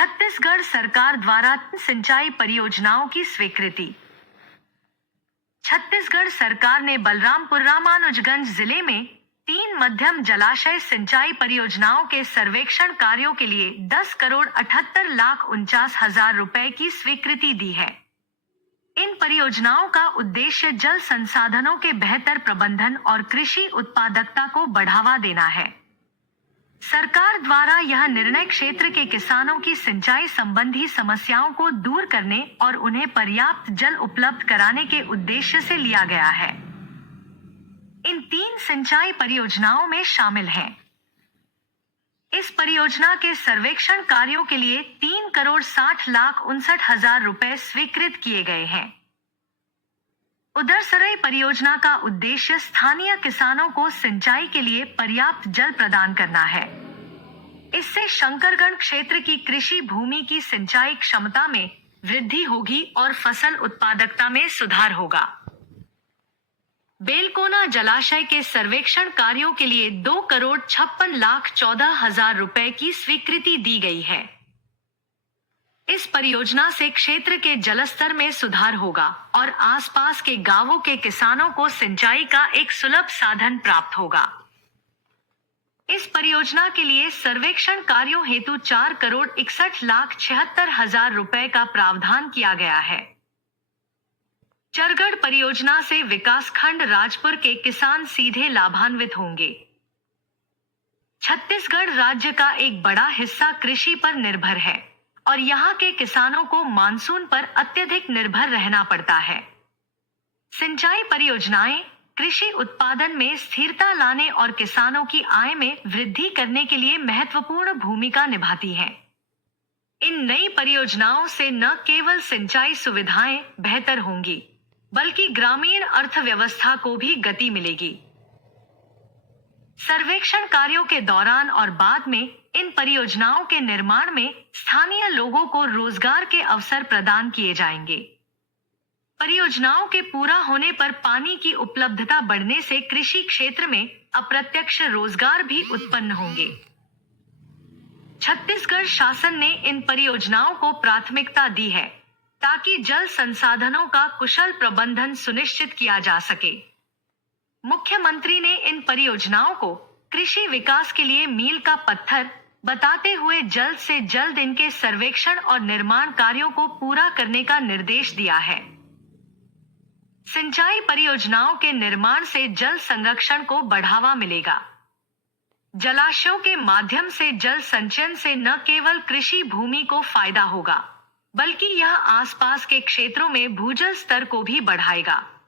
छत्तीसगढ़ सरकार द्वारा सिंचाई परियोजनाओं की स्वीकृति। छत्तीसगढ़ सरकार ने बलरामपुर रामानुजगंज जिले में 3 मध्यम जलाशय सिंचाई परियोजनाओं के सर्वेक्षण कार्यों के लिए 10,78,49,000 रुपए की स्वीकृति दी है। इन परियोजनाओं का उद्देश्य जल संसाधनों के बेहतर प्रबंधन और कृषि उत्पादकता को बढ़ावा देना है। सरकार द्वारा यह निर्णय क्षेत्र के किसानों की सिंचाई संबंधी समस्याओं को दूर करने और उन्हें पर्याप्त जल उपलब्ध कराने के उद्देश्य से लिया गया है। इन 3 सिंचाई परियोजनाओं में शामिल हैं। इस परियोजना के सर्वेक्षण कार्यों के लिए 3,60,59,000 रुपए स्वीकृत किए गए हैं। उदरसराई परियोजना का उद्देश्य स्थानीय किसानों को सिंचाई के लिए पर्याप्त जल प्रदान करना है। इससे शंकरगढ़ क्षेत्र की कृषि भूमि की सिंचाई क्षमता में वृद्धि होगी और फसल उत्पादकता में सुधार होगा। बेलकोना जलाशय के सर्वेक्षण कार्यों के लिए 2,56,14,000 रुपए की स्वीकृति दी गई है। इस परियोजना से क्षेत्र के जलस्तर में सुधार होगा और आसपास के गांवों के किसानों को सिंचाई का एक सुलभ साधन प्राप्त होगा। इस परियोजना के लिए सर्वेक्षण कार्यों हेतु 4,61,76,000 रुपए का प्रावधान किया गया है। चरगढ़ परियोजना से विकासखंड राजपुर के किसान सीधे लाभान्वित होंगे। छत्तीसगढ़ राज्य का एक बड़ा हिस्सा कृषि पर निर्भर है और यहाँ के किसानों को मानसून पर अत्यधिक निर्भर रहना पड़ता है। सिंचाई परियोजनाएं कृषि उत्पादन में स्थिरता लाने और किसानों की आय में वृद्धि करने के लिए महत्वपूर्ण भूमिका निभाती हैं। इन नई परियोजनाओं से न केवल सिंचाई सुविधाएं बेहतर होंगी, बल्कि ग्रामीण अर्थव्यवस्था को भी गति मिलेगी। सर्वेक्षण कार्यों के दौरान और बाद में इन परियोजनाओं के निर्माण में स्थानीय लोगों को रोजगार के अवसर प्रदान किए जाएंगे। परियोजनाओं के पूरा होने पर पानी की उपलब्धता बढ़ने से कृषि क्षेत्र में अप्रत्यक्ष रोजगार भी उत्पन्न होंगे। छत्तीसगढ़ शासन ने इन परियोजनाओं को प्राथमिकता दी है ताकि जल संसाधनों का कुशल प्रबंधन सुनिश्चित किया जा सके। मुख्यमंत्री ने इन परियोजनाओं को कृषि विकास के लिए मील का पत्थर बताते हुए जल्द से जल्द इनके सर्वेक्षण और निर्माण कार्यों को पूरा करने का निर्देश दिया है। सिंचाई परियोजनाओं के निर्माण से जल संरक्षण को बढ़ावा मिलेगा। जलाशयों के माध्यम से जल संचयन से न केवल कृषि भूमि को फायदा होगा, बल्कि यह आसपास के क्षेत्रों में भूजल स्तर को भी बढ़ाएगा।